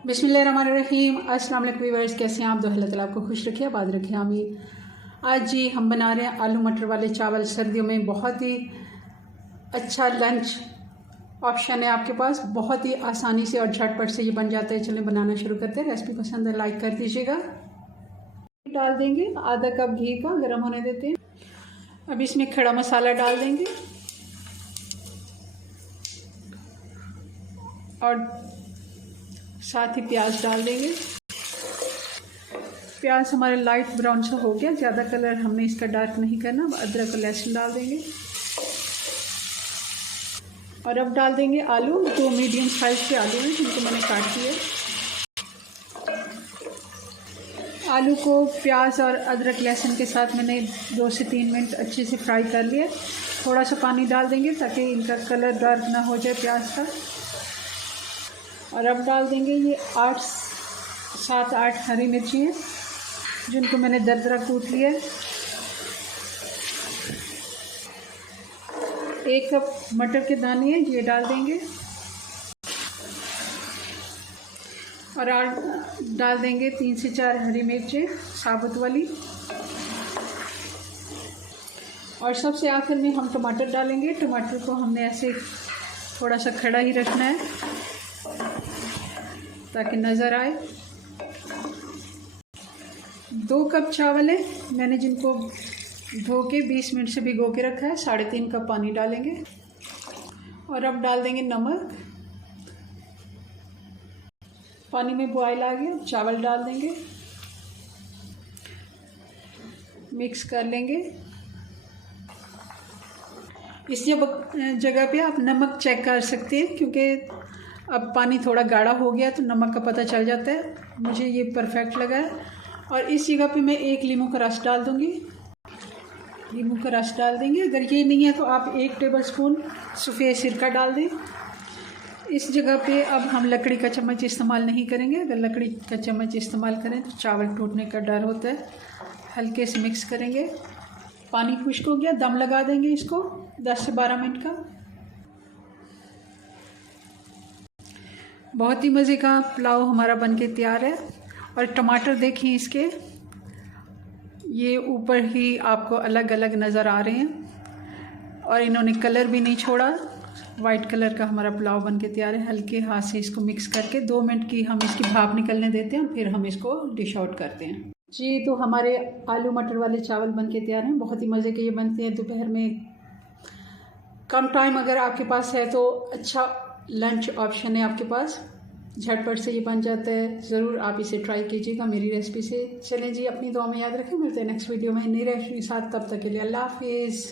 बिस्मिल्लाहिर्रहमानिर्रहीम। अस्सलाम वालेकुम व्यूअर्स, कैसे हैं आप? अल्लाह ताला आपको खुश रखे, आबाद रखे, आमीन। आज जी हम बना रहे हैं आलू मटर वाले चावल। सर्दियों में बहुत ही अच्छा लंच ऑप्शन है आपके पास, बहुत ही आसानी से और झटपट से ये बन जाता है। चलें बनाना शुरू करते हैं। रेसिपी पसंद है लाइक कर दीजिएगा। डाल देंगे आधा कप घी का, गर्म होने देते हैं। अब इसमें खड़ा मसाला डाल देंगे और साथ ही प्याज डाल देंगे। प्याज हमारे लाइट ब्राउन सा हो गया, ज़्यादा कलर हमने इसका डार्क नहीं करना। अदरक और लहसुन डाल देंगे और अब डाल देंगे आलू। 2 मीडियम साइज़ के आलू हैं जिनको मैंने काट दिया। आलू को प्याज और अदरक लहसुन के साथ मैंने 2 से 3 मिनट अच्छे से फ्राई कर लिया। थोड़ा सा पानी डाल देंगे ताकि इनका कलर डार्क ना हो जाए प्याज का। और अब डाल देंगे ये 7-8 हरी मिर्ची हैं जिनको मैंने दरदरा कूट लिया। 1 कप मटर के दाने हैं, ये डाल देंगे। और डाल देंगे 3 से 4 हरी मिर्चें साबुत वाली। और सबसे आखिर में हम टमाटर डालेंगे। टमाटर को हमने ऐसे थोड़ा सा खड़ा ही रखना है ताकि नज़र आए। 2 कप चावल है मैंने जिनको धो के 20 मिनट से भिगो के रखा है। 3.5 कप पानी डालेंगे और अब डाल देंगे नमक। पानी में बॉयल आ गया, चावल डाल देंगे, मिक्स कर लेंगे। इस जगह पे आप नमक चेक कर सकते हैं क्योंकि अब पानी थोड़ा गाढ़ा हो गया तो नमक का पता चल जाता है। मुझे ये परफेक्ट लगा है। और इस जगह पे मैं 1 नींबू का रस डाल दूँगी। नींबू का रस डाल देंगे। अगर ये नहीं है तो आप 1 टेबलस्पून सफ़ेद सिरका डाल दें। इस जगह पे अब हम लकड़ी का चम्मच इस्तेमाल नहीं करेंगे। अगर लकड़ी का चम्मच इस्तेमाल करें तो चावल टूटने का डर होता है। हल्के से मिक्स करेंगे। पानी खुश्क हो गया, दम लगा देंगे इसको 10 से 12 मिनट का। बहुत ही मज़े का पुलाव हमारा बनके तैयार है। और टमाटर देखिए इसके, ये ऊपर ही आपको अलग अलग नज़र आ रहे हैं और इन्होंने कलर भी नहीं छोड़ा। वाइट कलर का हमारा पुलाव बनके तैयार है। हल्के हाथ से इसको मिक्स करके 2 मिनट की हम इसकी भाप निकलने देते हैं, फिर हम इसको डिश आउट करते हैं। जी, तो हमारे आलू मटर वाले चावल बनके तैयार हैं। बहुत ही मज़े के ये बनते हैं। दोपहर में कम टाइम अगर आपके पास है तो अच्छा लंच ऑप्शन है आपके पास। झटपट से ये बन जाता है। ज़रूर आप इसे ट्राई कीजिएगा मेरी रेसिपी से। चलें जी, अपनी दुआ में याद रखें। मिलते हैं नेक्स्ट वीडियो में नई रेसिपी के साथ। तब तक के लिए अल्लाह हाफिज़।